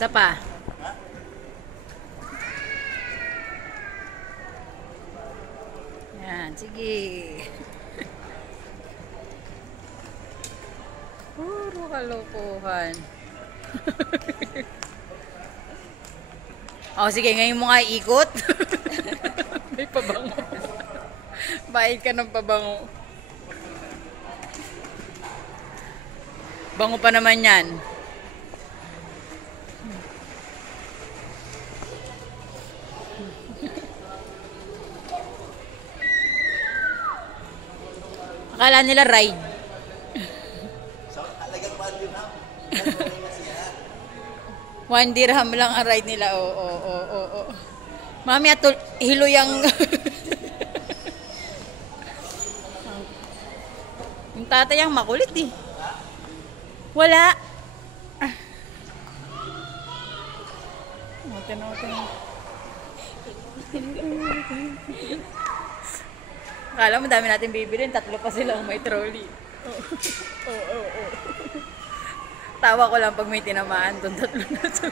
Isa pa. Yan, sige. Puro kalokohan. Oh, sige, ngayon mo nga ikot. May pabango. Bayad ka ng pabango. Bango pa naman yan. Akala nila ride. So, talagang 1 dirham. 1 dirham lang ang ride nila. Oo. Mami, atul hiluyang. Yung tatay ang makulit eh. Wala. Oten. Akala mo dami natin bibilin, 3 pa silang may trolley. Oo. Tawa ko lang pag may tinamaan doon, 3 na to.